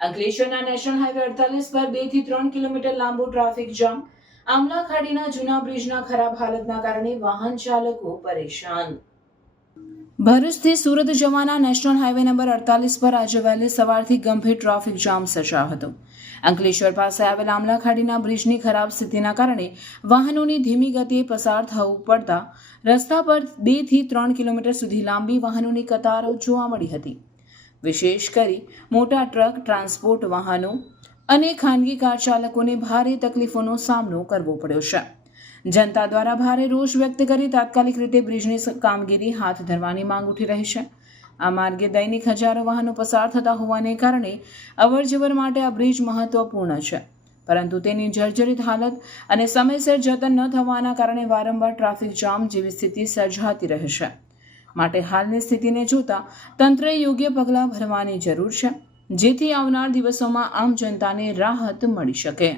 અંકલેશ્વરના national highway 48 પર 2 થી 3 કિલોમીટર લાંબો ટ્રાફિક જામ. આમલા ખાડીના જૂના બ્રિજના ખરાબ હાલતના કારણે વાહન ચાલકો પરેશાન. ભરૂચથી સુરત જવાના નેશનલ હાઈવે નંબર 48 પર આજે વહેલી સવારથી ગંભીર ટ્રાફિક જામ સર્જાયો હતો. અંકલેશ્વર પાસે આવેલ આમલા ખાડીના બ્રિજની ખરાબ સ્થિતિના કારણે વાહનોની ધીમી ગતિએ પસાર થવું પડતા રસ્તા પર 2 થી 3 કિલોમીટર સુધી લાંબી વાહનોની કતારો જોવા મળી હતી. વિશેષ કરી મોટા ટ્રક, ટ્રાન્સપોર્ટ વાહનો અને ખાનગી કાર ચાલકોને ભારે તકલીફોનો સામનો કરવો પડ્યો છે. જનતા દ્વારા ભારે રોષ વ્યક્ત કરી તાત્કાલિક રીતે બ્રિજની કામગીરી હાથ ધરવાની માંગ ઉઠી રહી છે. આ માર્ગે દૈનિક હજારો વાહનો પસાર થતા હોવાને કારણે અવરજવર માટે આ બ્રિજ મહત્વપૂર્ણ છે, પરંતુ તેની જર્જરિત હાલત અને સમયસર જતન ન થવાના કારણે વારંવાર ટ્રાફિક જામ જેવી સ્થિતિ સર્જાતી રહે છે. માટે હાલની સ્થિતિને જોતા તંત્રએ યોગ્ય પગલાં ભરવાની જરૂર છે, જેથી આવનાર દિવસોમાં આમ જનતાને રાહત મળી શકે.